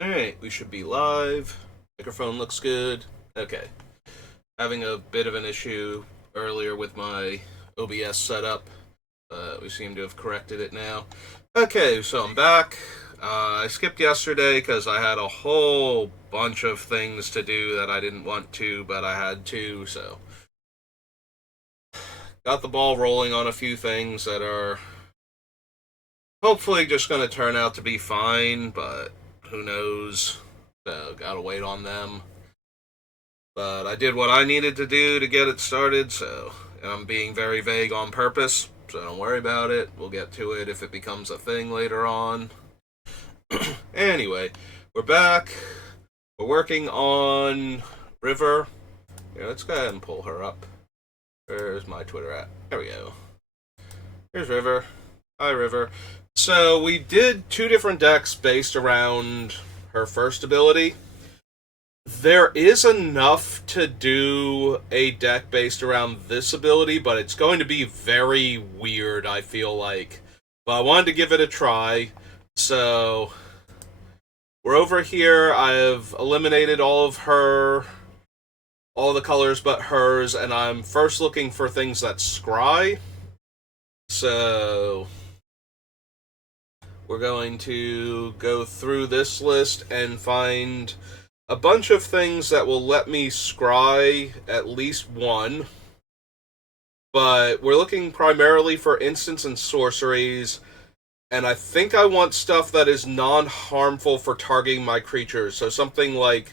Alright, we should be live. Microphone looks good. Okay. Having a bit of an issue earlier with my OBS setup, but we seem to have corrected it now. Okay, so I'm back. I skipped yesterday because I had a whole bunch of things to do that I didn't want to, but I had to, so. Got the ball rolling on a few things that are hopefully just going to turn out to be fine, but who knows? So, gotta wait on them. But I did what I needed to do to get it started, so and I'm being very vague on purpose, so don't worry about it. We'll get to it if it becomes a thing later on. Anyway, we're back. We're working on River. Here, let's go ahead and pull her up. Where's my Twitter at? There we go. Here's River. Hi, River. So we did two different decks based around her first ability. There is enough to do a deck based around this ability, but it's going to be very weird, I feel like. But I wanted to give it a try. So we're over here. I've eliminated all the colors but hers, and I'm first looking for things that scry. So we're going to go through this list and find a bunch of things that will let me scry at least one. But we're looking primarily for instants and sorceries, and I think I want stuff that is non-harmful for targeting my creatures. So something like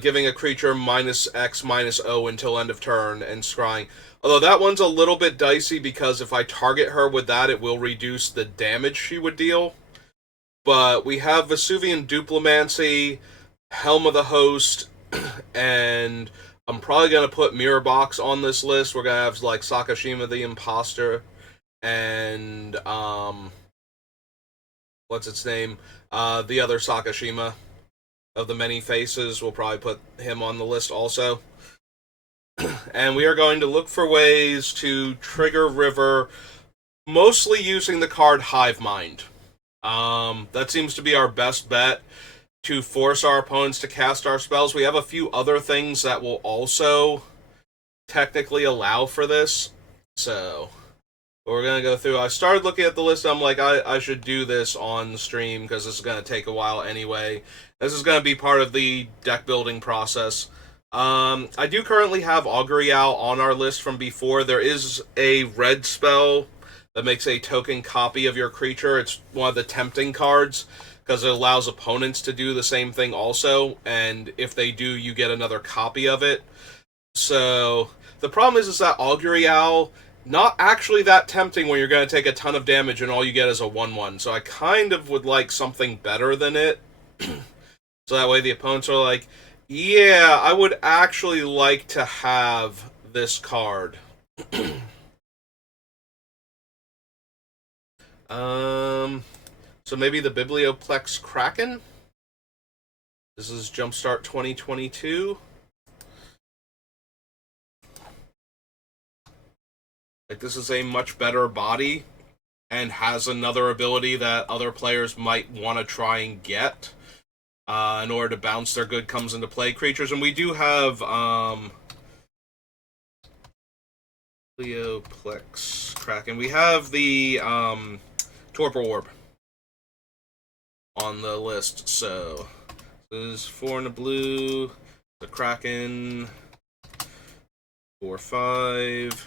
giving a creature minus X minus O until end of turn and scrying. Although that one's a little bit dicey because if I target her with that, it will reduce the damage she would deal. But we have Vesuvian Duplimancy, Helm of the Host, and I'm probably going to put Mirror Box on this list. We're going to have like Sakashima the Imposter and what's its name? The other Sakashima of the Many Faces. We'll probably put him on the list also. And we are going to look for ways to trigger River, mostly using the card Hive Mind. That seems to be our best bet to force our opponents to cast our spells. We have a few other things that will also technically allow for this. So we're going to go through. I started looking at the list. I'm like, I should do this on the stream because this is going to take a while anyway. This is going to be part of the deck building process. I do currently have Augury Owl on our list from before. There is a red spell that makes a token copy of your creature. It's one of the tempting cards because it allows opponents to do the same thing also, and if they do, you get another copy of it. So the problem is that Augury Owl, not actually that tempting when you're going to take a ton of damage and all you get is a 1-1. So I kind of would like something better than it. So that way the opponents are like, yeah, I would actually like to have this card. So maybe the Biblioplex Kraken? This is Jumpstart 2022. Like, this is a much better body and has another ability that other players might want to try and get. In order to bounce their good comes into play creatures. And we do have Biblioplex Kraken. We have the Torpor Orb on the list. So this is 4 in the blue, the Kraken, 4/5,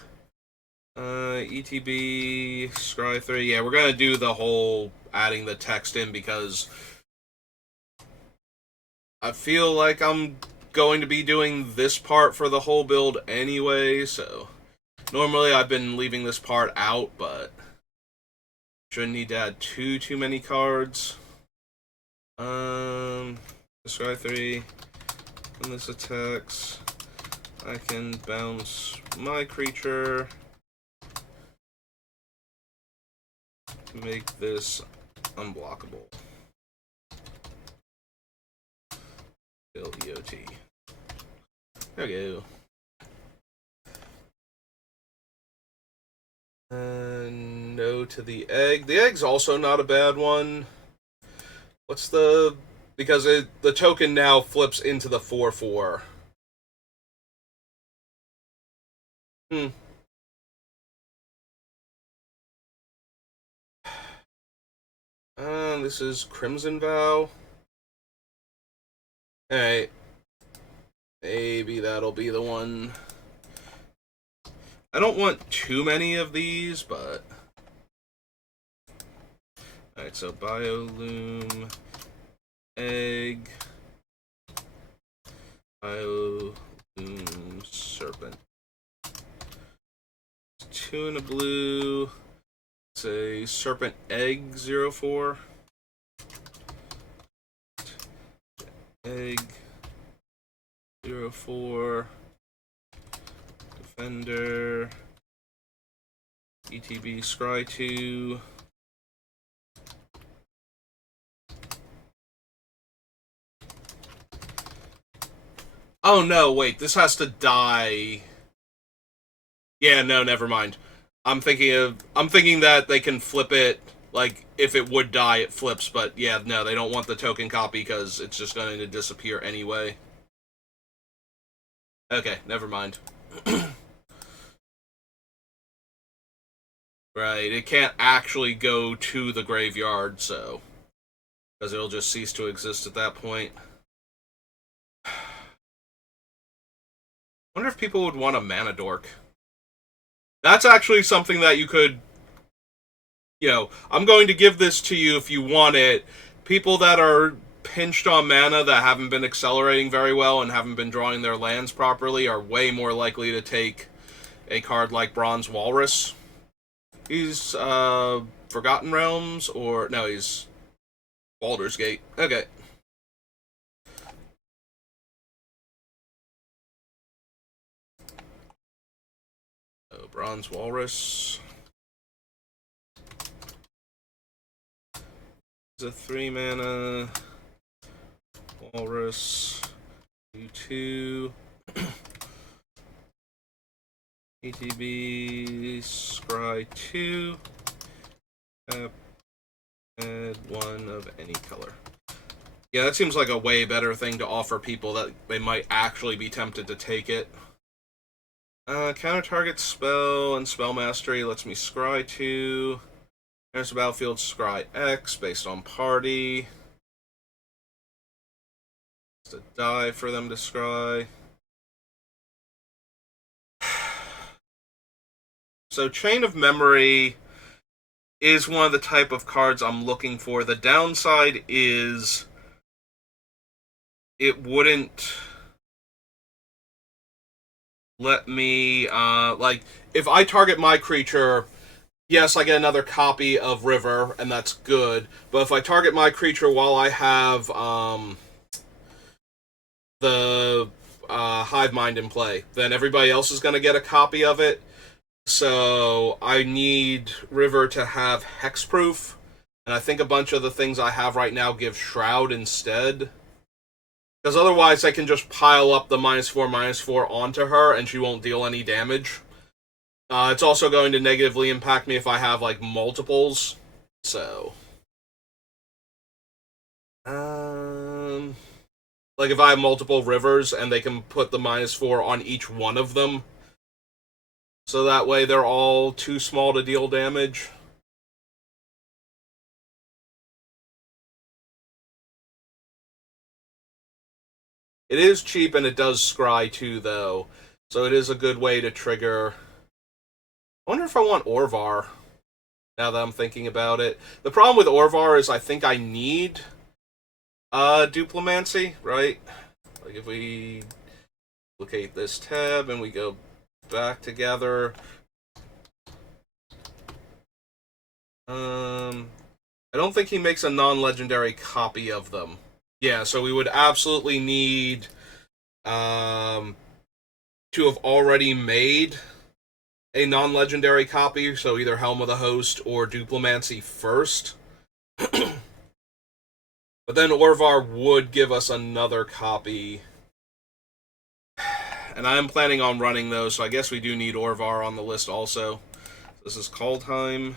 ETB, Scry 3. Yeah, we're gonna do the whole adding the text in because I feel like I'm going to be doing this part for the whole build anyway, so normally I've been leaving this part out, but shouldn't need to add too many cards. Scry 3, when this attacks, I can bounce my creature to make this unblockable. Build EOT. There we go. No to the egg. The egg's also not a bad one. What's the because the token now flips into the 4/4. This is Crimson Vow. Alright. Maybe that'll be the one. I don't want too many of these, but... Alright, so Biolume, Egg, Biolume, Serpent. 2 in a blue. It's a Serpent Egg 04. Egg 04. Defender. ETB Scry 2. Oh no, wait, this has to die. Yeah, no, never mind. I'm thinking that they can flip it, like, if it would die, it flips, but yeah, no, they don't want the token copy because it's just going to disappear anyway. Okay, never mind. Right, it can't actually go to the graveyard, so... because it'll just cease to exist at that point. Wonder if people would want a Mana Dork. That's actually something that you could... You know, I'm going to give this to you if you want it. People that are pinched on mana that haven't been accelerating very well and haven't been drawing their lands properly are way more likely to take a card like Bronze Walrus. He's, Forgotten Realms, or... no, he's Baldur's Gate. Okay. So, Bronze Walrus. It's a 3-mana Walrus. 2/2. ETB Scry 2. Add 1 of any color. Yeah, that seems like a way better thing to offer people that they might actually be tempted to take it. Counter target spell and spell mastery lets me scry 2. There's a battlefield scry X based on party. It's a die for them to scry. So Chain of Memory is one of the type of cards I'm looking for. The downside is it wouldn't let me, like, if I target my creature, yes, I get another copy of River, and that's good, but if I target my creature while I have, the, Hive Mind in play, then everybody else is going to get a copy of it, so I need River to have Hexproof, and I think a bunch of the things I have right now give Shroud instead. Because otherwise I can just pile up the -4/-4 onto her and she won't deal any damage. It's also going to negatively impact me if I have, like, multiples. So... like, if I have multiple Rivers and they can put the -4 on each one of them. So that way they're all too small to deal damage. It is cheap and it does scry too, though. So it is a good way to trigger... I wonder if I want Orvar, now that I'm thinking about it. The problem with Orvar is I think I need Duplimancy, right? Like if we locate this tab and we go back together. I don't think he makes a non-legendary copy of them. Yeah, so we would absolutely need to have already made a non-legendary copy, so either Helm of the Host or Duplimancy first. But then Orvar would give us another copy. And I am planning on running those, so I guess we do need Orvar on the list also. This is Kaldheim.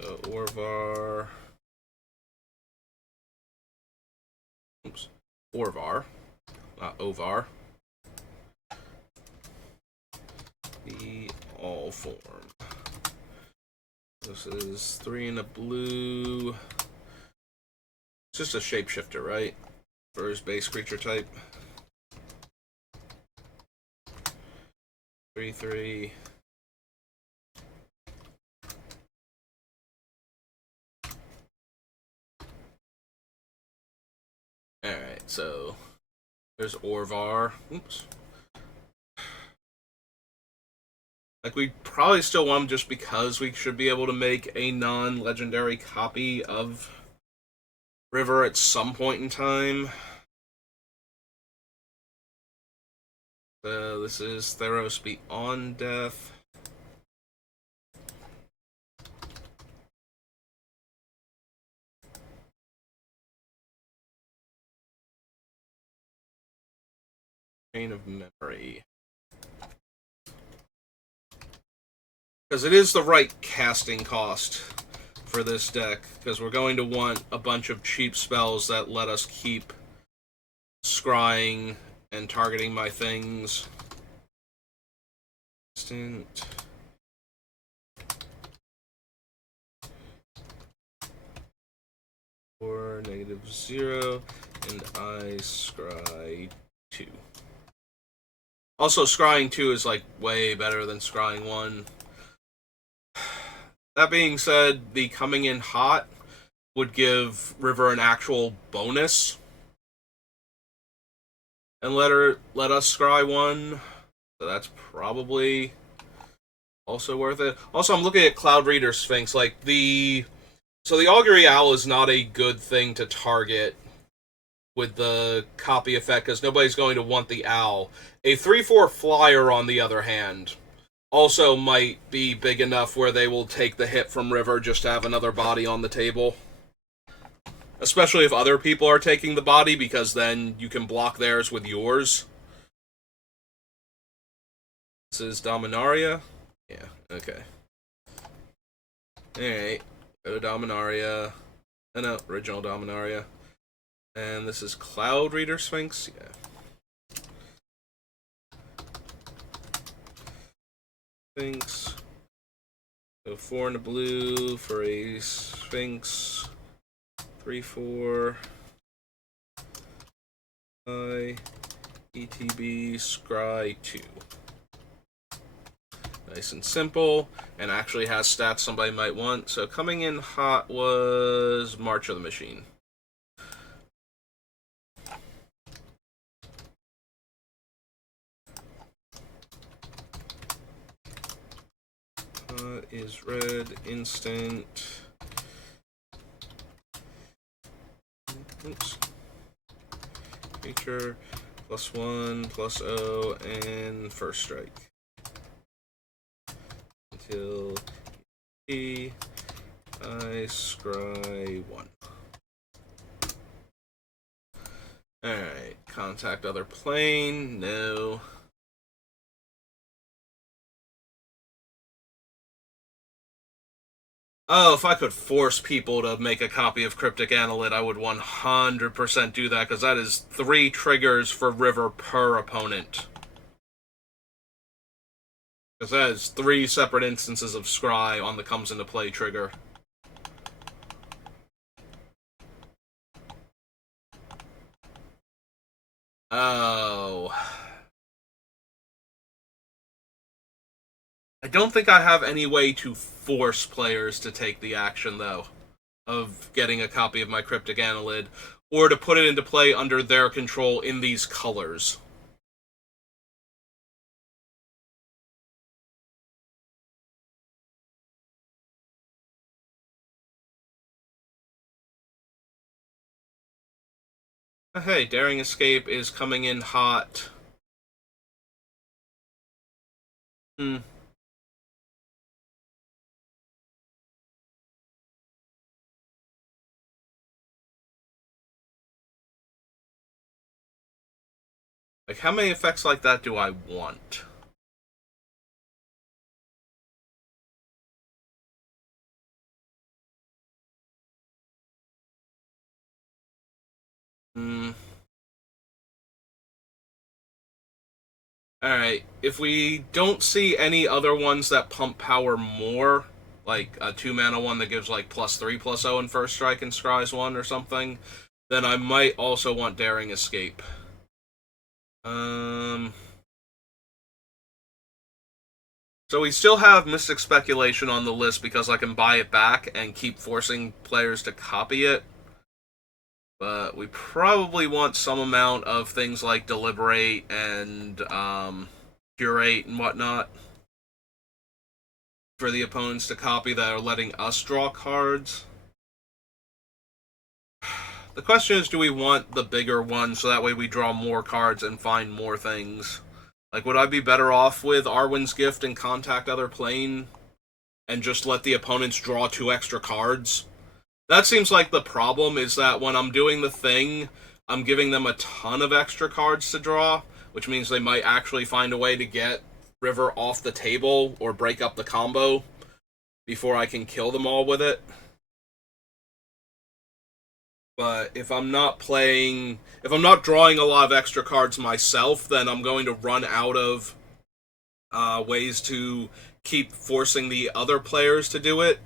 So Orvar. Oops. Orvar. Not Ovar. The all form. This is 3 in a blue. It's just a shapeshifter, right? For his base creature type. 3/3. Alright, so there's Orvar. Oops. Like, we probably still want him just because we should be able to make a non-legendary copy of River at some point in time. This is Theros Beyond Death. Chain of Memory. Because it is the right casting cost for this deck, because we're going to want a bunch of cheap spells that let us keep scrying and targeting my things. Instant. Or -0, and I scry 2. Also, scrying 2 is like way better than scrying 1. That being said, the coming in hot would give River an actual bonus. And let us scry 1. So that's probably also worth it. Also, I'm looking at Cloud Reader Sphinx. So the Augury Owl is not a good thing to target with the copy effect, because nobody's going to want the owl. A 3/4 flyer, on the other hand, also might be big enough where they will take the hit from River just to have another body on the table. Especially if other people are taking the body, because then you can block theirs with yours. This is Dominaria? Yeah, okay. Alright, go to Dominaria. Oh no, original Dominaria. And this is Cloud Reader Sphinx? Yeah. Sphinx. So 4 in the blue for a Sphinx. 3/4. ETB Scry 2. Nice and simple, and actually has stats somebody might want. So coming in hot was March of the Machine. Is red instant. Oops. Creature +1, +0, and first strike. Until I scry 1. Alright, contact other plane. No. Oh, if I could force people to make a copy of Cryptic Annelid, I would 100% do that, because that is 3 triggers for River per opponent. Because that is 3 separate instances of Scry on the comes into play trigger. Oh. I don't think I have any way to force players to take the action, though, of getting a copy of my Cryptic Annelid, or to put it into play under their control in these colors. Hey, Daring Escape is coming in hot. Hmm. Like, how many effects like that do I want? Alright, if we don't see any other ones that pump power more, like a 2-mana one that gives like +3/+0 in first strike and scries 1 or something, then I might also want Daring Escape. So we still have Mystic Speculation on the list because I can buy it back and keep forcing players to copy it. But we probably want some amount of things like Deliberate and Curate and whatnot for the opponents to copy that are letting us draw cards. The question is, do we want the bigger one so that way we draw more cards and find more things? Like, would I be better off with Arwen's Gift and Contact Other Plane and just let the opponents draw 2 extra cards? That seems like the problem, is that when I'm doing the thing, I'm giving them a ton of extra cards to draw, which means they might actually find a way to get River off the table or break up the combo before I can kill them all with it. But if I'm not drawing a lot of extra cards myself, then I'm going to run out of ways to keep forcing the other players to do it.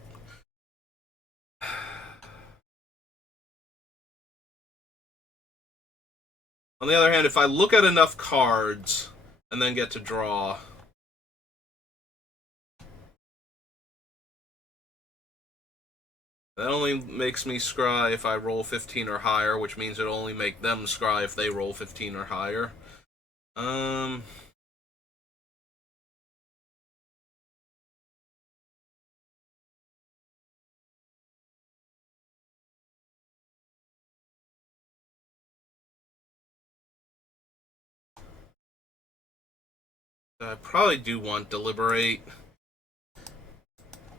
On the other hand, if I look at enough cards and then get to draw, that only makes me scry if I roll 15 or higher, which means it'll only make them scry if they roll 15 or higher. I probably do want Deliberate.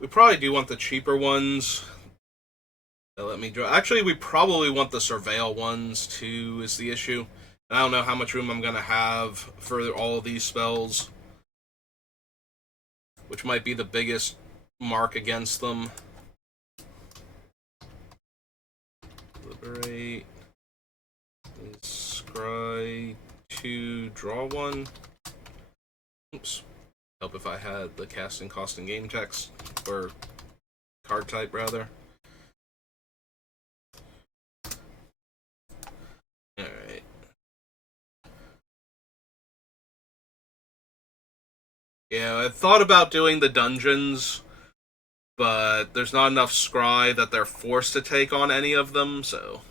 We probably do want the cheaper ones that let me draw. Actually, we probably want the Surveil ones, too, is the issue. I don't know how much room I'm going to have for all of these spells, which might be the biggest mark against them. Deliberate. Scry 2, draw 1. Oops. Help if I had the casting cost and game text, or card type, rather. Alright. Yeah, I thought about doing the dungeons, but there's not enough scry that they're forced to take on any of them, so...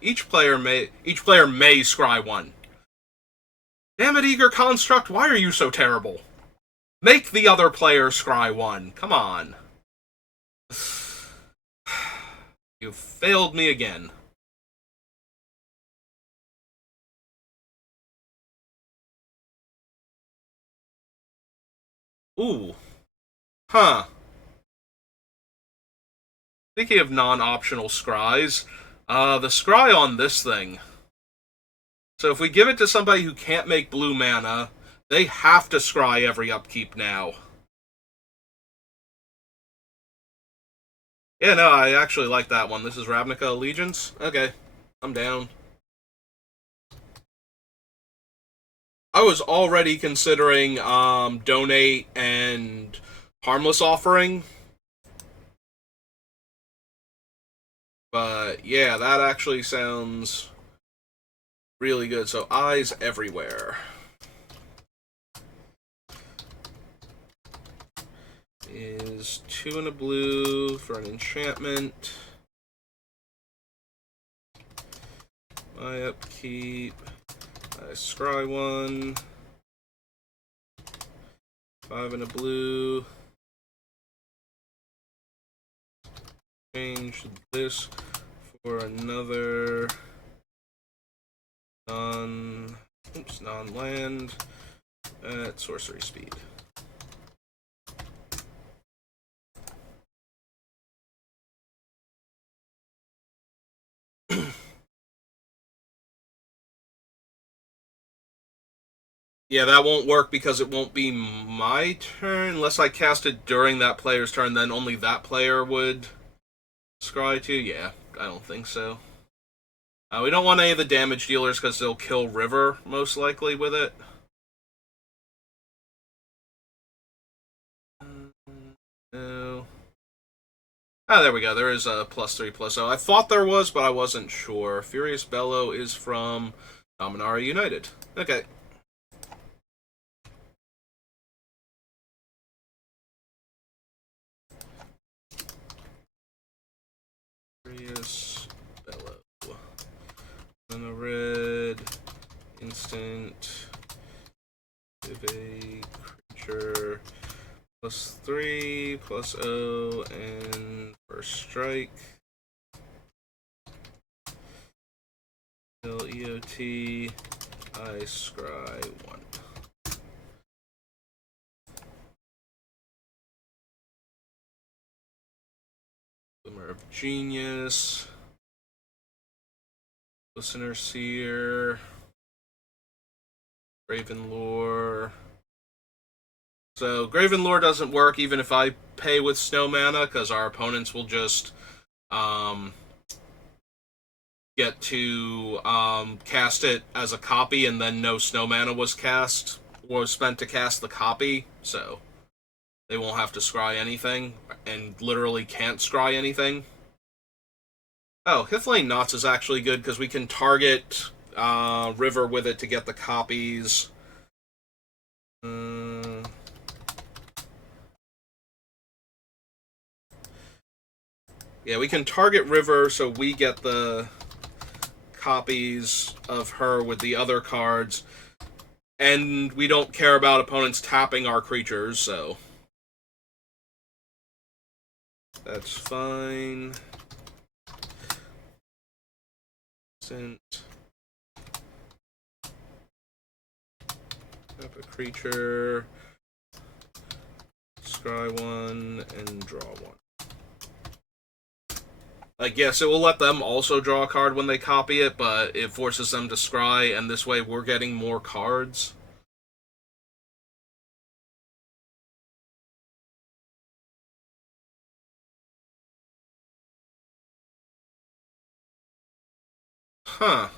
each player may scry 1. Damn it, Eager Construct, why are you so terrible? Make the other player scry 1. Come on. You've failed me again. Ooh. Huh. Speaking of non-optional scries, the scry on this thing. So if we give it to somebody who can't make blue mana, they have to scry every upkeep now. Yeah, no, I actually like that one. This is Ravnica Allegiance? Okay, I'm down. I was already considering Donate and Harmless Offering. But yeah, that actually sounds really good. So Eyes Everywhere is 2 and a blue for an enchantment. My upkeep. I scry 1. 5 and a blue. Change this for another non-land at sorcery speed. Yeah, that won't work because it won't be my turn. Unless I cast it during that player's turn, then only that player would scry to. Yeah, I don't think so. We don't want any of the damage dealers because they'll kill River, most likely, with it. No. Ah, there we go. There is a +3/+0. I thought there was, but I wasn't sure. Furious Bellow is from Dominaria United. Okay. Furious Bellow. And a red instant with a creature +3/+0 and first strike. EOT, I scry 1. Glimmer of Genius. Listener Seer. Graven Lore. So, Graven Lore doesn't work even if I pay with Snow Mana, because our opponents will just get to cast it as a copy, and then no Snow Mana was spent to cast the copy, so they won't have to scry anything, and literally can't scry anything. Oh, Hithlane Knots is actually good, because we can target River with it to get the copies. Yeah, we can target River so we get the copies of her with the other cards, and we don't care about opponents tapping our creatures, so that's fine. Tap a creature, scry 1, and draw 1. Like, yes, it will let them also draw a card when they copy it, but it forces them to scry, and this way we're getting more cards. Huh.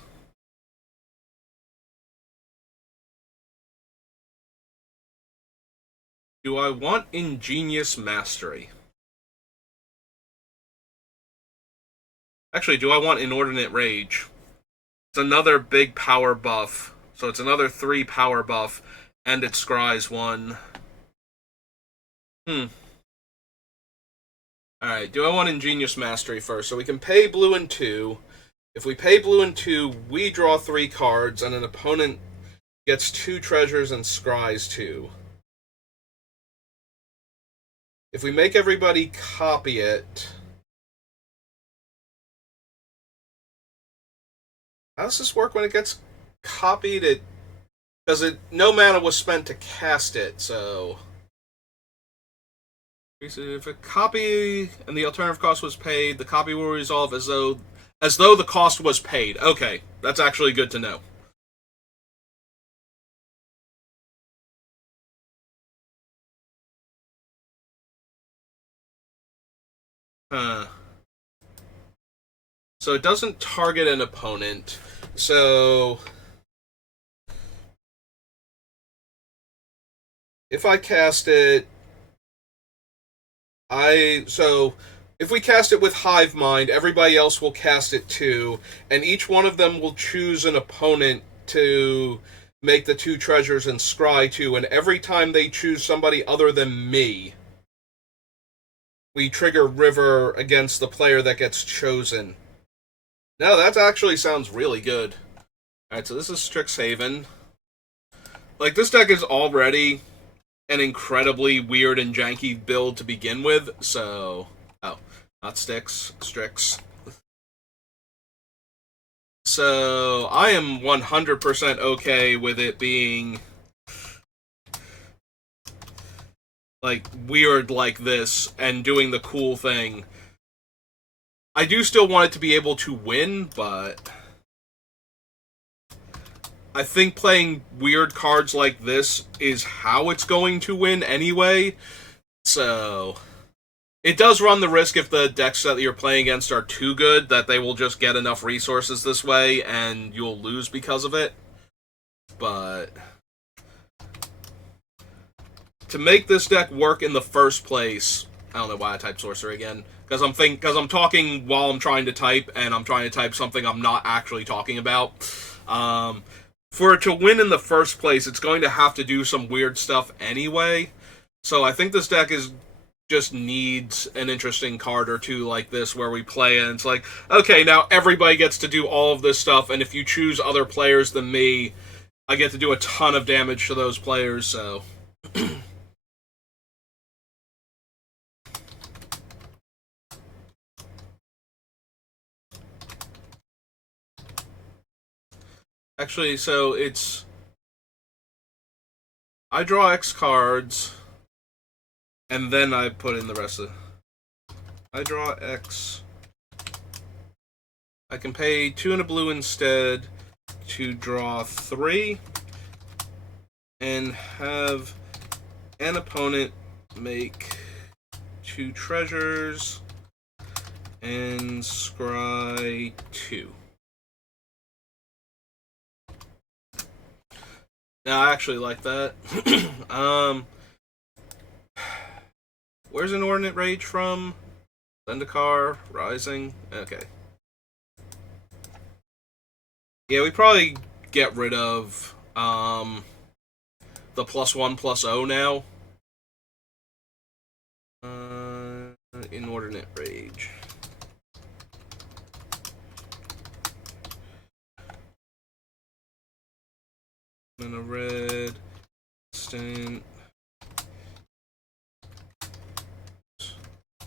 Do I want Ingenious Mastery? Actually, do I want Inordinate Rage? It's another big power buff. So it's another 3 power buff, and it scries 1. Alright, do I want Ingenious Mastery first? So we can pay blue and 2. If we pay blue and 2, we draw 3 cards, and an opponent gets 2 treasures and scries 2. If we make everybody copy it... How does this work when it gets copied? Because no mana was spent to cast it, so... If a copy and the alternative cost was paid, the copy will resolve as though the cost was paid. Okay, that's actually good to know. So it doesn't target an opponent. So if I cast it, if we cast it with Hive Mind, everybody else will cast it too, and each one of them will choose an opponent to make the 2 treasures and scry 2, and every time they choose somebody other than me, we trigger River against the player that gets chosen. No, that actually sounds really good. Alright, so this is Strixhaven. Like, this deck is already an incredibly weird and janky build to begin with, so... Oh, not Strix. So, I am 100% okay with it being... like, weird like this, and doing the cool thing. I do still want it to be able to win, but... I think playing weird cards like this is how it's going to win anyway, so... It does run the risk if the decks that you're playing against are too good that they will just get enough resources this way and you'll lose because of it. But to make this deck work in the first place, I don't know why I typed sorcery again. Because I'm talking while I'm trying to type, and I'm trying to type something I'm not actually talking about. For it to win in the first place, it's going to have to do some weird stuff anyway. So I think this deck just needs an interesting card or two like this where we play and it's like, okay, now everybody gets to do all of this stuff, and if you choose other players than me, I get to do a ton of damage to those players, so... Actually, so it's... I draw X cards, and then I put in the rest of... I draw X. I can pay 2 and a blue instead to draw 3, and have an opponent make 2 treasures and scry 2. Now, I actually like that. Where's Inordinate Rage from? Zendikar, Rising? Okay. Yeah, we probably get rid of the +1/+0 now. Inordinate Rage. Mana red, instant.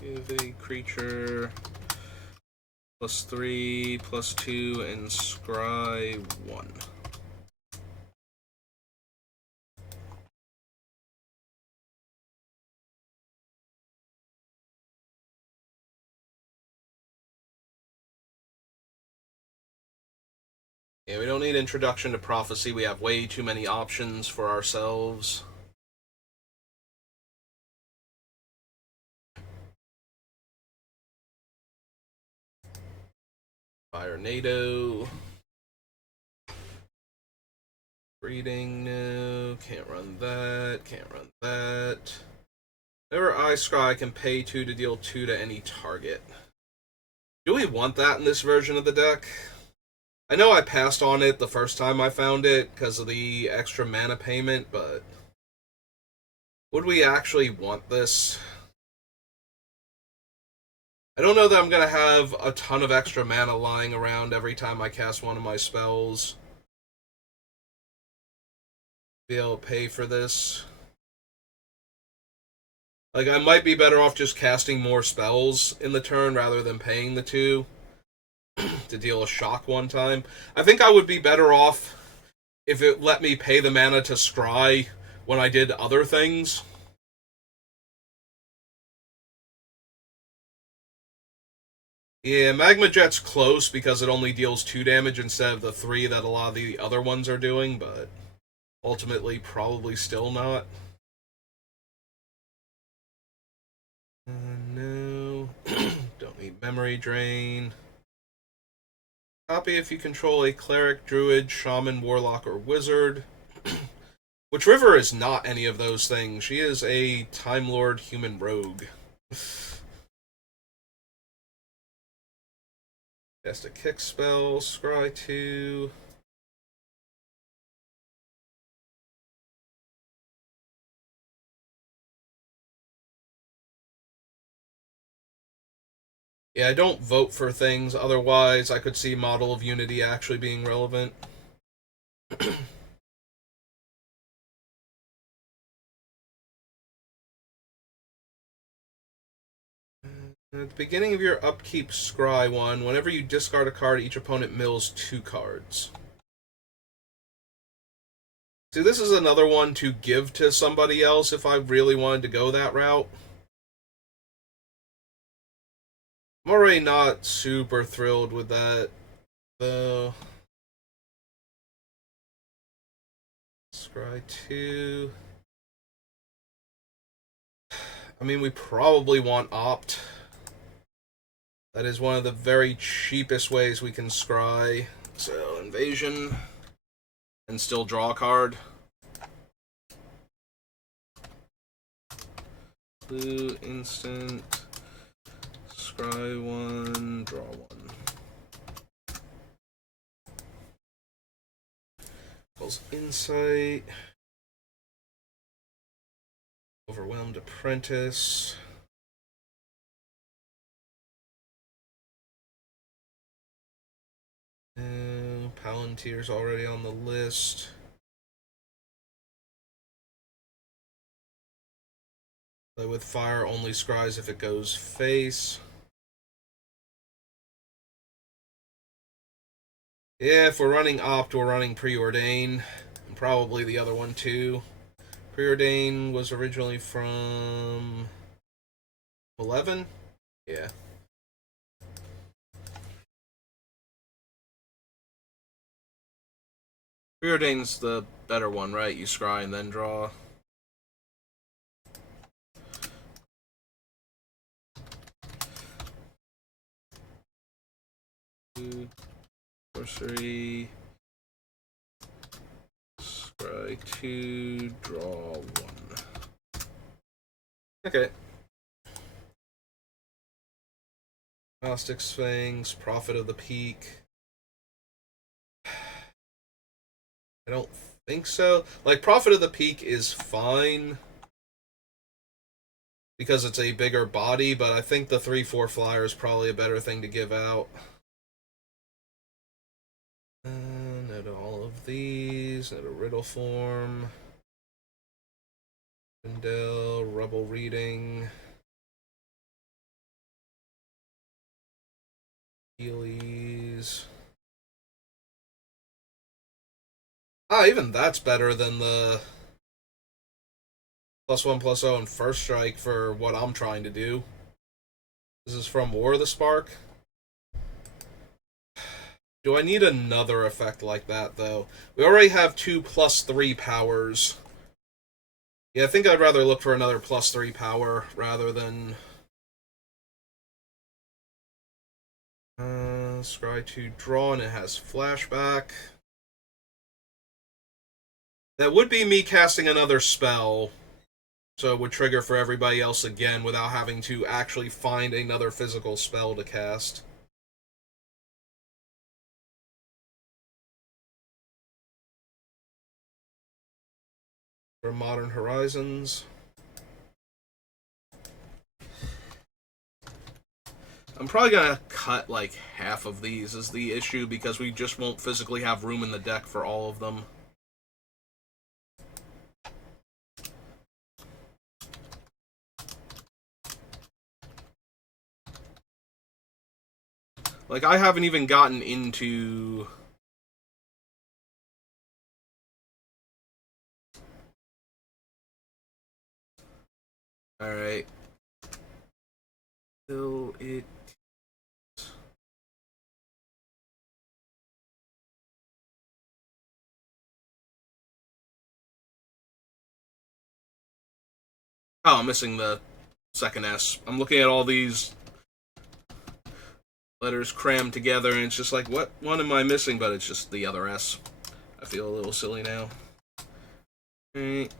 Give a creature +3, +2, and scry 1. Yeah, we don't need Introduction to Prophecy. We have way too many options for ourselves. Fire NATO. Breeding, no. Can't run that. Can't run that. Whenever I scry, I can pay 2 to deal 2 to any target. Do we want that in this version of the deck? I know I passed on it the first time I found it because of the extra mana payment, but would we actually want this? I don't know that I'm going to have a ton of extra mana lying around every time I cast one of my spells. Be able to pay for this. Like, I might be better off just casting more spells in the turn rather than paying the 2 to deal a shock one time. I think I would be better off if it let me pay the mana to scry when I did other things. Yeah, Magma Jet's close because it only deals 2 damage instead of the 3 that a lot of the other ones are doing, but ultimately probably still not. No. Don't need Memory Drain. Copy if you control a Cleric, Druid, Shaman, Warlock, or Wizard. Which River is not any of those things. She is a Time Lord human rogue. Cast a kick spell, scry 2. Yeah, I don't vote for things, otherwise I could see Model of Unity actually being relevant. At the beginning of your upkeep scry 1, whenever you discard a card, each opponent mills 2 cards. See, this is another one to give to somebody else if I really wanted to go that route. I'm already not super thrilled with that, though. Scry 2. I mean, we probably want Opt. That is one of the very cheapest ways we can scry. So, Invasion. And still draw a card. Blue, instant. Scry 1, draw 1. Calls Insight. Overwhelmed Apprentice. Palantir's already on the list. Play with fire, only scries if it goes face. Yeah, if we're running Opt, we're running Preordain. And probably the other one too. Preordain was originally from 11? Yeah. Preordain's the better one, right? You scry and then draw. Sorcery. Scry 2, draw 1. Okay. Gnostic Sphinx, Prophet of the Peak. I don't think so. Like, Prophet of the Peak is fine because it's a bigger body, but I think the 3/4 flyer is probably a better thing to give out. No to all of these. No to Riddle Form. Vendel, Rebel Reading. Heelys. Even that's better than the +1/+0 and First Strike for what I'm trying to do. This is from War of the Spark. Do I need another effect like that, though? We already have 2 +3 powers. Yeah, I think I'd rather look for another +3 power rather than... Scry 2 draw, and it has flashback. That would be me casting another spell, so it would trigger for everybody else again without having to actually find another physical spell to cast. For Modern Horizons. I'm probably gonna cut like half of these is the issue because we just won't physically have room in the deck for all of them. Like, I haven't even gotten into... Alright. So it... Oh, I'm missing the second S. I'm looking at all these letters crammed together, and it's just like, what one am I missing? But it's just the other S. I feel a little silly now. Alright.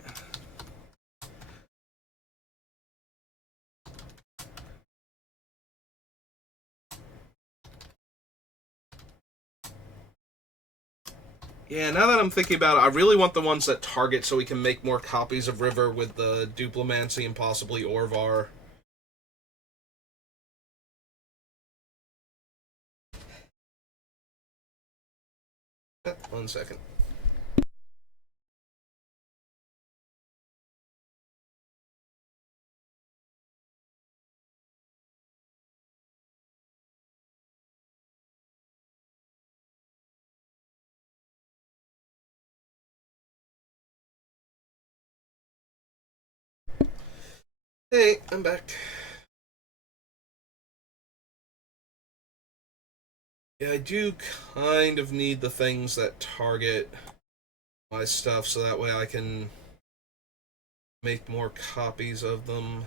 Yeah, now that I'm thinking about it, I really want the ones that target so we can make more copies of River with the Duplimancy and possibly Orvar. One second. Hey, I'm back. Yeah, I do kind of need the things that target my stuff so that way I can make more copies of them.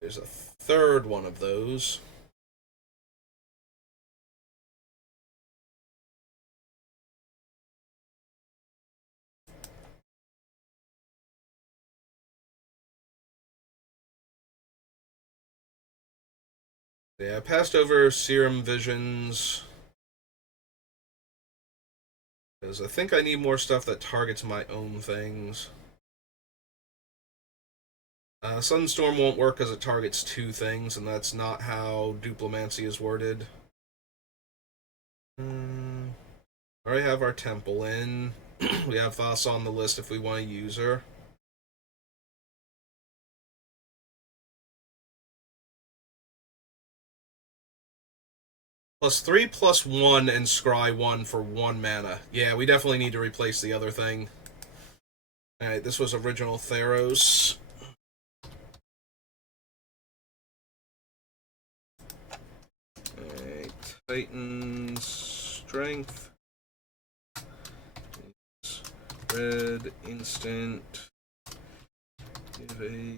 There's a third one of those. Yeah, I passed over Serum Visions because I think I need more stuff that targets my own things. Sunstorm won't work because it targets two things, and that's not how Duplimancy is worded. Already have our Temple in. We have Thassa on the list if we want to use her. +3, +1, and Scry 1 for 1 mana. Yeah, we definitely need to replace the other thing. Alright, this was original Theros. Alright, Titan's Strength. Red, instant. Give a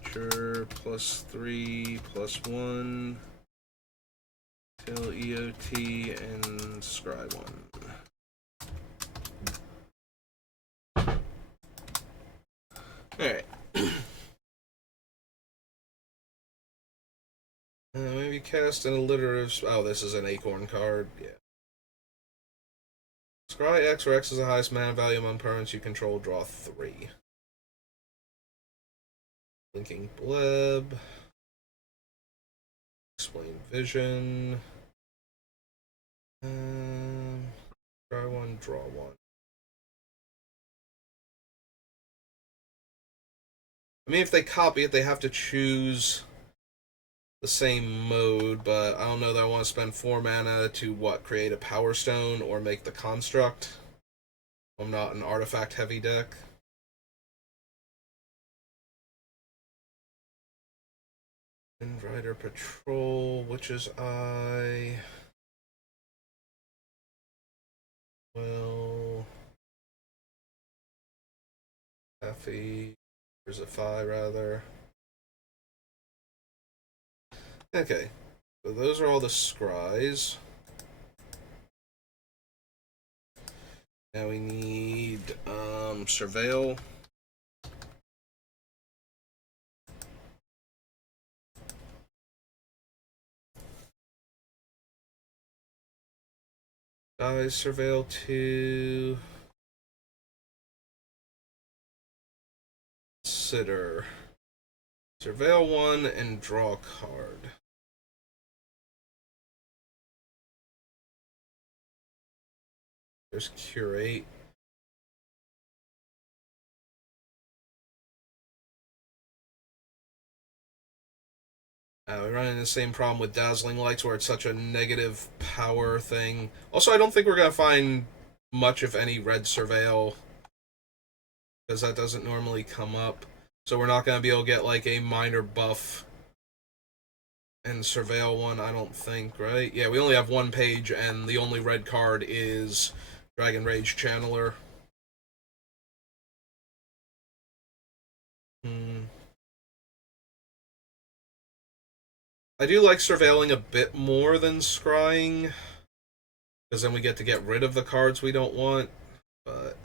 creature +3, +1. Till EOT and Scry 1. Alright. Maybe cast an alliterative. Oh, this is an Acorn card. Yeah. Scry X, where X is the highest mana value among permanents you control. Draw 3. Blinking Bleb. Explain Vision. Try 1, draw 1. I mean, if they copy it, they have to choose the same mode, but I don't know that I want to spend 4 mana to, create a Power Stone or make the Construct. I'm not an artifact-heavy deck. Windrider Patrol, Witch's Eye. Will. Effie. Phi, rather. Okay. So those are all the scries. Now we need Surveil. Guys, Surveil 2. Consider. Surveil 1 and draw a card. There's Curate. We're running the same problem with Dazzling Lights where it's such a negative power thing. Also, I don't think we're going to find much, if any, red Surveil, because that doesn't normally come up. So we're not going to be able to get, like, a minor buff and Surveil one, I don't think, right? Yeah, we only have one page, and the only red card is Dragon Rage Channeler. I do like surveilling a bit more than scrying, because then we get to get rid of the cards we don't want, but...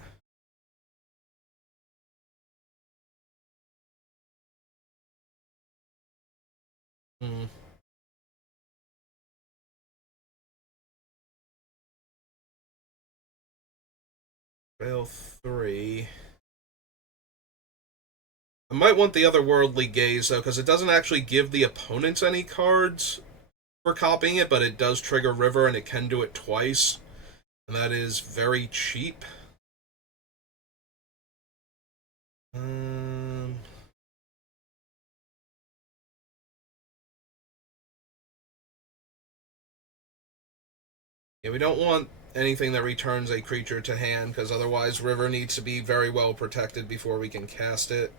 Surveil 3. I might want the Otherworldly Gaze, though, because it doesn't actually give the opponents any cards for copying it, but it does trigger River, and it can do it twice. And that is very cheap. Yeah, we don't want anything that returns a creature to hand, because otherwise River needs to be very well protected before we can cast it.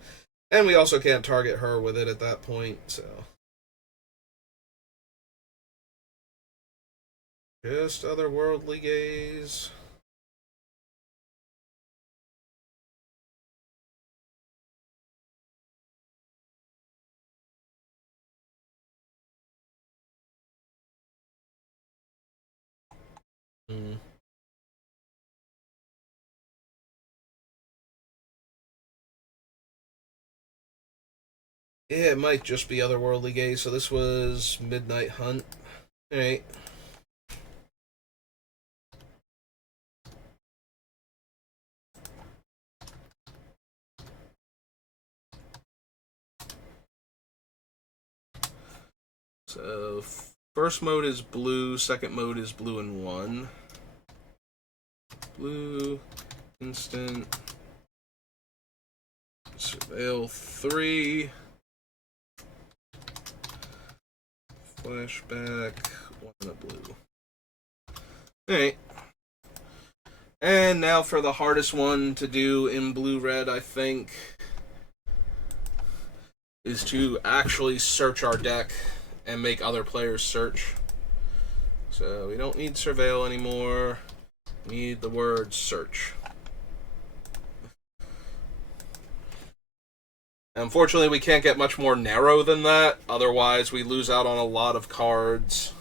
And we also can't target her with it at that point, so... Just Otherworldly Gaze. Mm. Yeah, it might just be Otherworldly Gaze. So this was Midnight Hunt. Alright. So, first mode is blue, second mode is blue and 1. Blue, instant, surveil 3, flashback, 1 and a blue. Alright. And now for the hardest one to do in blue-red, I think, is to actually search our deck and make other players search. So we don't need surveil anymore. We need the word search. Unfortunately, we can't get much more narrow than that. Otherwise, we lose out on a lot of cards.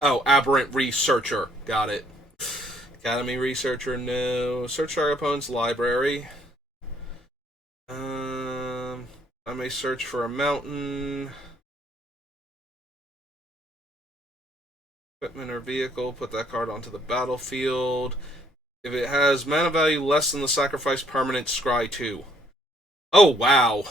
Oh, Aberrant Researcher. Got it. Academy Researcher, no. Search our opponent's library. I may search for a mountain. Equipment or vehicle. Put that card onto the battlefield. If it has mana value less than the sacrifice permanent, scry 2. Oh, wow.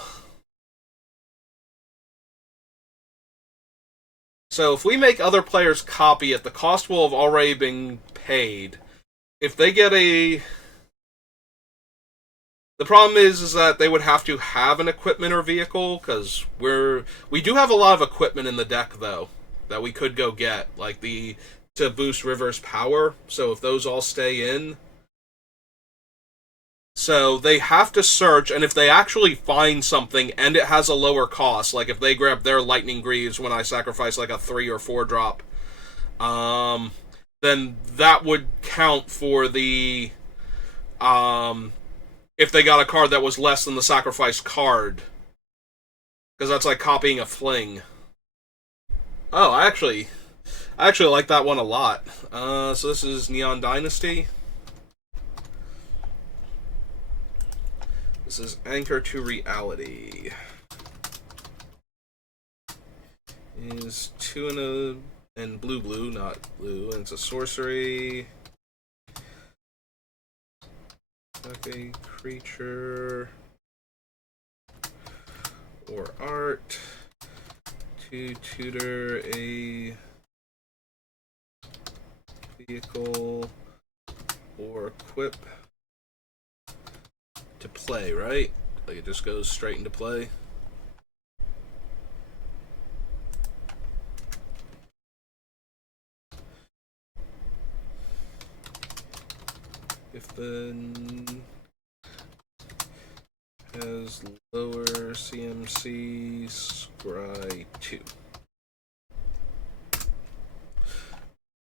So if we make other players copy it, the cost will have already been paid. If they get a... The problem is that they would have to have an equipment or vehicle, because we do have a lot of equipment in the deck, though, that we could go get, like to boost River's power, so if those all stay in... So they have to search, and if they actually find something and it has a lower cost, like if they grab their Lightning Greaves when I sacrifice like a 3 or 4 drop, then that would count for the... if they got a card that was less than the sacrifice card. Because that's like copying a fling. Oh, I actually like that one a lot. So this is Neon Dynasty. This is Anchor to Reality. Is 2 and blue, not blue, and it's a sorcery. A creature or art to tutor a vehicle or equip to play, right? Like it just goes straight into play. If the has lower CMC, scry 2.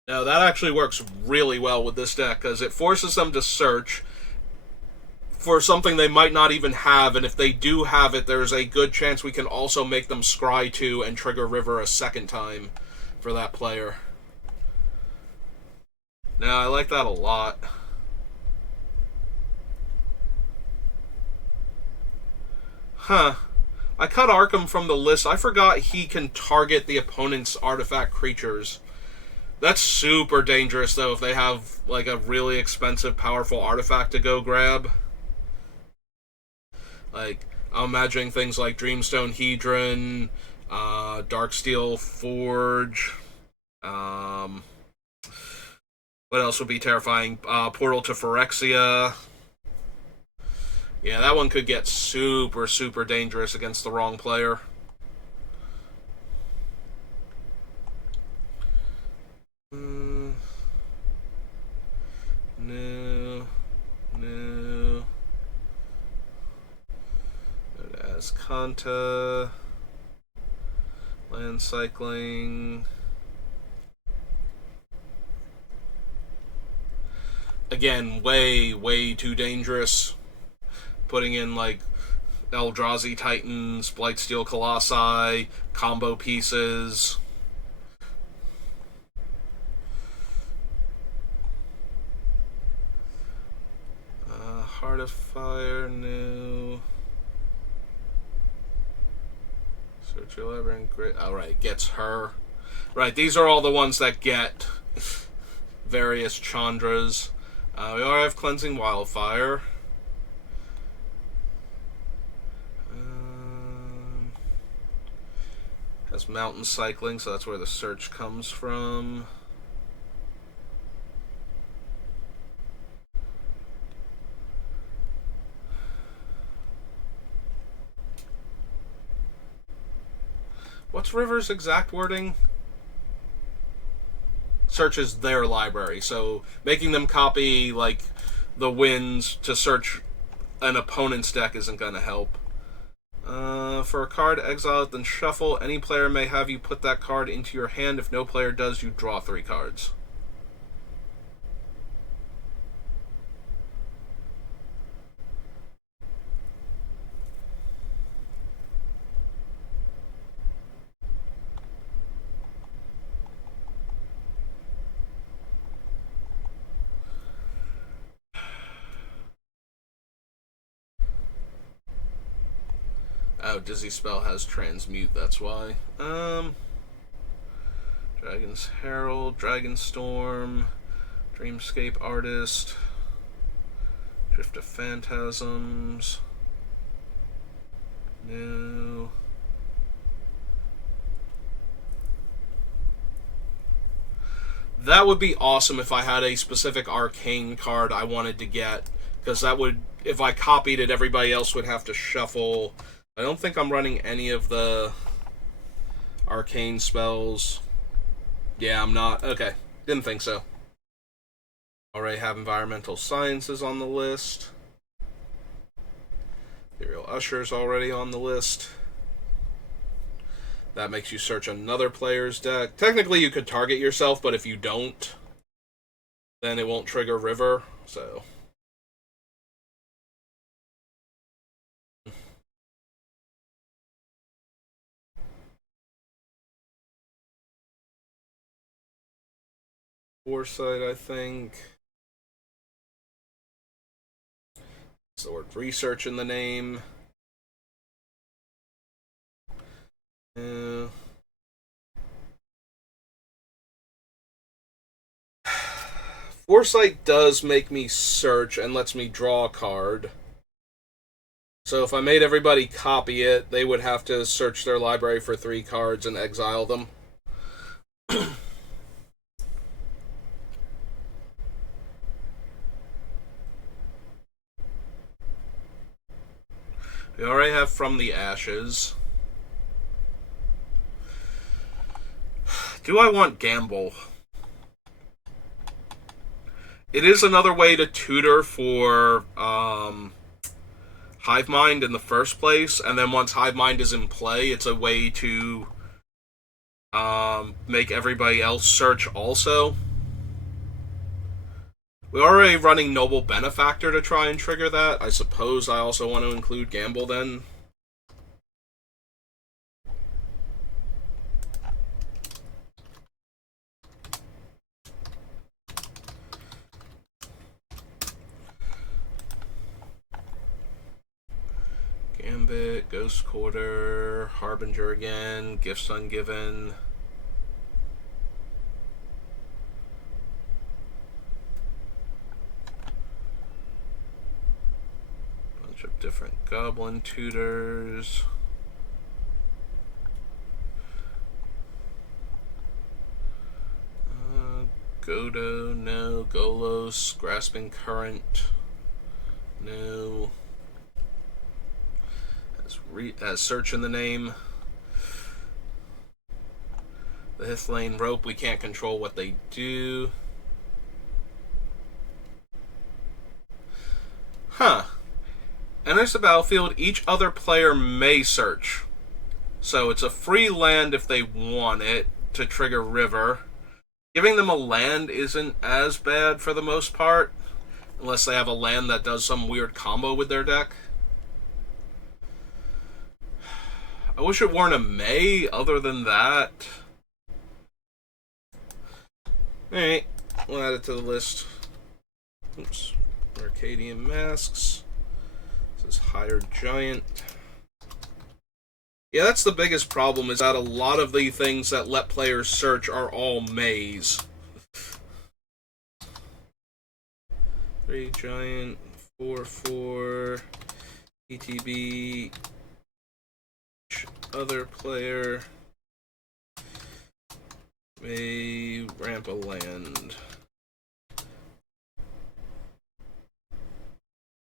Now that actually works really well with this deck because it forces them to search for something they might not even have, and if they do have it, there's a good chance we can also make them scry 2 and trigger River a second time for that player. Now I like that a lot. Huh. I cut Arkham from the list. I forgot he can target the opponent's artifact creatures. That's super dangerous, though, if they have, like, a really expensive, powerful artifact to go grab. Like, I'm imagining things like Dreamstone Hedron, Darksteel Forge, what else would be terrifying? Portal to Phyrexia. Yeah, that one could get super, super dangerous against the wrong player. No. Kanta. Land cycling. Again, way, way too dangerous. Putting in, like, Eldrazi Titans, Blightsteel Colossi, combo pieces. of Fire, no. Search your library and great. Alright, gets her. Right, these are all the ones that get various Chandras. We already have Cleansing Wildfire. Has Mountain Cycling, so that's where the search comes from. What's River's exact wording? Searches their library, so making them copy, like, the wins to search an opponent's deck isn't going to help. For a card, exile it, then shuffle. Any player may have you put that card into your hand. If no player does, you draw 3 cards. Oh, Dizzy Spell has Transmute, that's why. Dragon's Herald, Dragonstorm, Dreamscape Artist, Drift of Phantasms. No. That would be awesome if I had a specific arcane card I wanted to get, because that would, if I copied it, everybody else would have to shuffle. I don't think I'm running any of the arcane spells. Yeah, I'm not. Okay, didn't think so. Already have Environmental Sciences on the list. Ethereal Usher's already on the list. That makes you search another player's deck. Technically, you could target yourself, but if you don't, then it won't trigger River, so... Foresight, I think. It's the word research in the name. Foresight does make me search and lets me draw a card. So if I made everybody copy it, they would have to search their library for 3 cards and exile them. We already have From the Ashes. Do I want Gamble? It is another way to tutor for Hivemind in the first place, and then once Hivemind is in play, it's a way to make everybody else search also. We're already running Noble Benefactor to try and trigger that. I suppose I also want to include Gamble then. Gambit, Ghost Quarter, Harbinger again, Gifts Ungiven. Bunch of different Goblin Tutors. Godo, no. Golos, Grasping Current, no. Has Search in the name. The Hithlane Rope, we can't control what they do. Huh. Enters the battlefield, each other player may search. So it's a free land if they want it to trigger River. Giving them a land isn't as bad for the most part, unless they have a land that does some weird combo with their deck. I wish it weren't a May, other than that. Alright, we'll add it to the list. Oops. Arcadian Masks. is Hired Giant. Yeah, that's the biggest problem, is that a lot of the things that let players search are all maze. 3 Giant, 4/4, ETB, other player may ramp a land.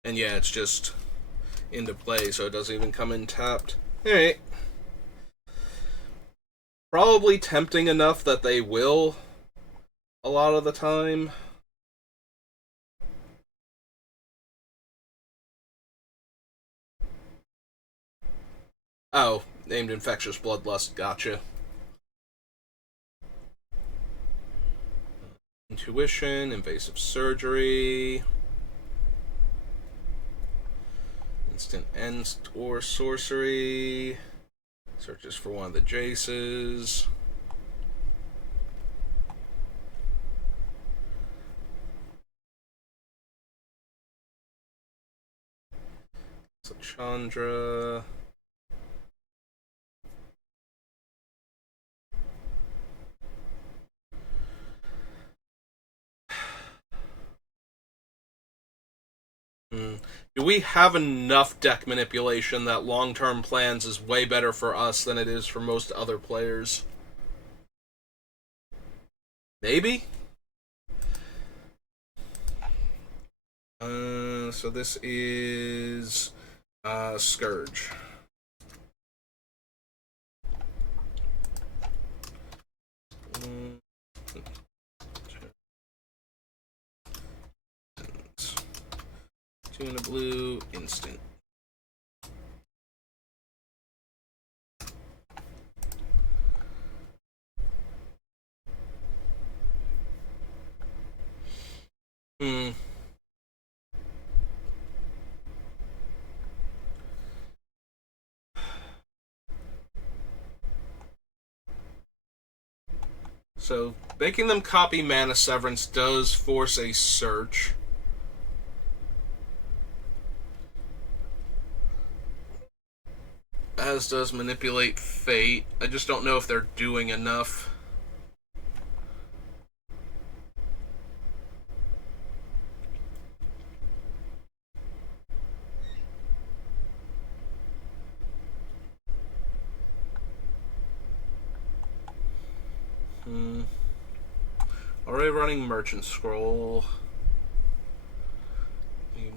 And yeah, it's just into play, so it doesn't even come in tapped. Alright. Probably tempting enough that they will a lot of the time. Oh, named Infectious Bloodlust, gotcha. Intuition, Invasive Surgery, Instant End or Sorcery, searches for one of the Jaces. So Chandra. Do we have enough deck manipulation that long-term plans is way better for us than it is for most other players? Maybe? So this is Scourge. Two in a blue, instant. So, making them copy Mana Severance does force a search. As does Manipulate Fate. I just don't know if they're doing enough. Already running Merchant Scroll.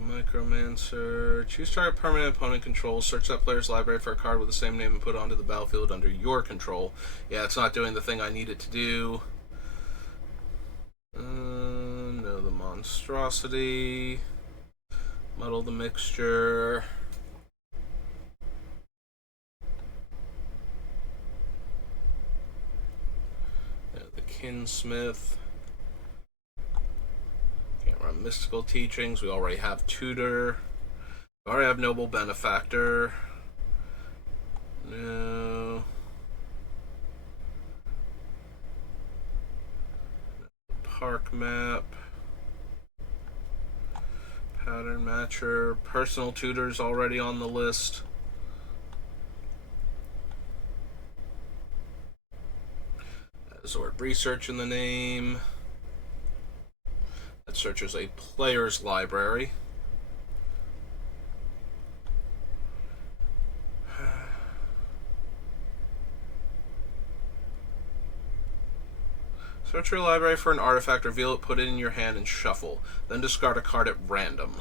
Micromancer. Choose target permanent opponent control. Search that player's library for a card with the same name and put it onto the battlefield under your control. Yeah, it's not doing the thing I need it to do. No, the Monstrosity. Muddle the Mixture. The Kinsmith. Can't run Mystical Teachings. We already have Tutor. We already have Noble Benefactor. No. Park Map. Pattern Matcher. Personal Tutor's already on the list. Zord Research in the name. That searches a player's library. Search your library for an artifact, reveal it, put it in your hand, and shuffle. Then discard a card at random.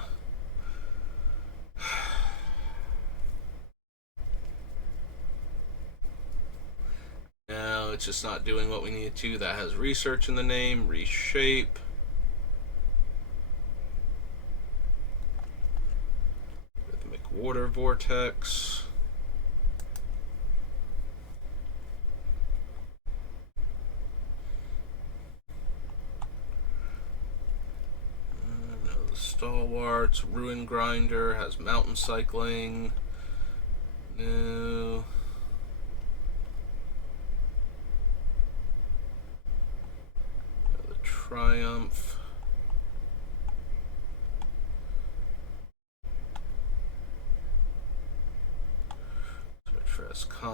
No, it's just not doing what we need to. That has Research in the name, Reshape. Rhythmic Water Vortex. Stalwarts, Ruin Grinder, has Mountain Cycling. No. The Triumph.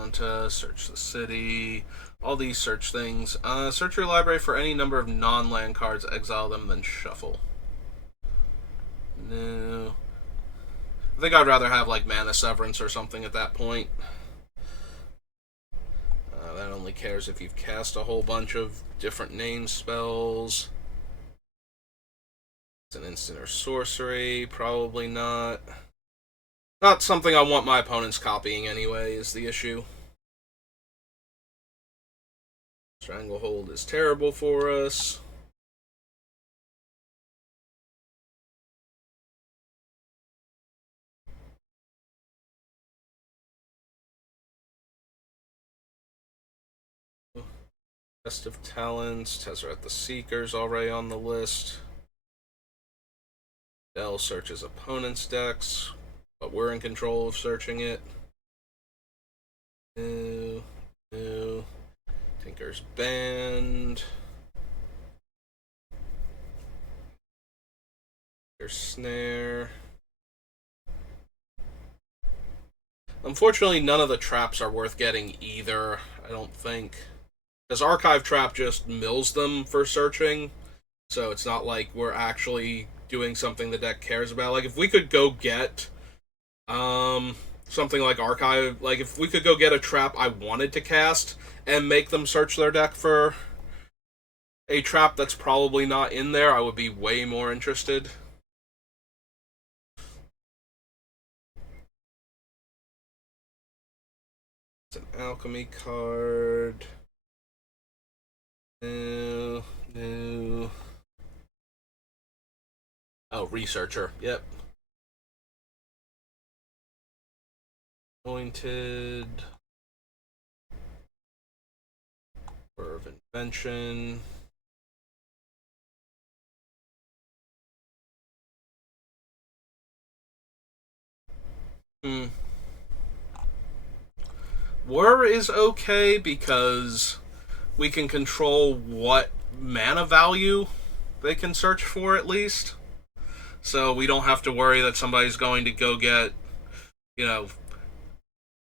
Donta, search the city, all these search things. Search your library for any number of non-land cards, exile them, then shuffle. No. I think I'd rather have like Mana Severance or something at that point. That only cares if you've cast a whole bunch of different name spells. It's an instant or sorcery, probably not. Not something I want my opponents copying anyway, is the issue. Stranglehold is terrible for us. Test of Talents, Tezzeret the Seeker's already on the list. Dell searches opponent's decks, but we're in control of searching it. No. Tinker's Band. Tinker's Snare. Unfortunately, none of the traps are worth getting either, I don't think. Because Archive Trap just mills them for searching, so it's not like we're actually doing something the deck cares about. Like, if we could go get something like Archive, like if we could go get a trap I wanted to cast and make them search their deck for a trap that's probably not in there, I would be way more interested. It's an alchemy card. No. Oh, Researcher. Yep. Anointed. Verve Invention. Whir is okay because we can control what mana value they can search for, at least. So we don't have to worry that somebody's going to go get,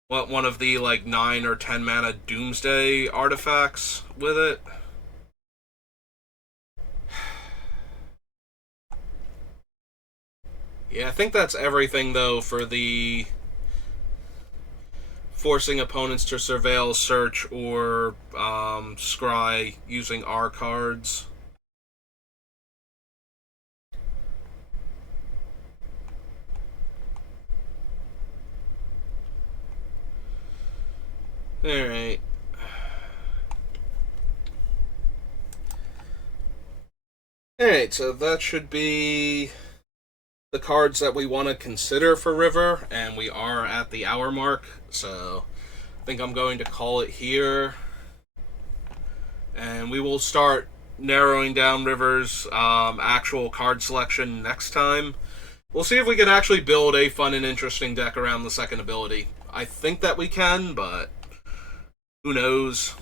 one of the, 9 or 10 mana Doomsday artifacts with it. Yeah, I think that's everything, though, for the forcing opponents to surveil, search, or scry using our cards. Alright. Alright, so that should be the cards that we want to consider for River, and we are at the hour mark, so I think I'm going to call it here. And we will start narrowing down River's actual card selection next time. We'll see if we can actually build a fun and interesting deck around the second ability. I think that we can, but who knows?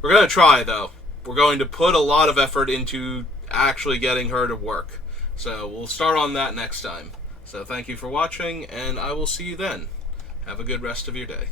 We're going to try, though. We're going to put a lot of effort into actually getting her to work. So we'll start on that next time. So thank you for watching, and I will see you then. Have a good rest of your day.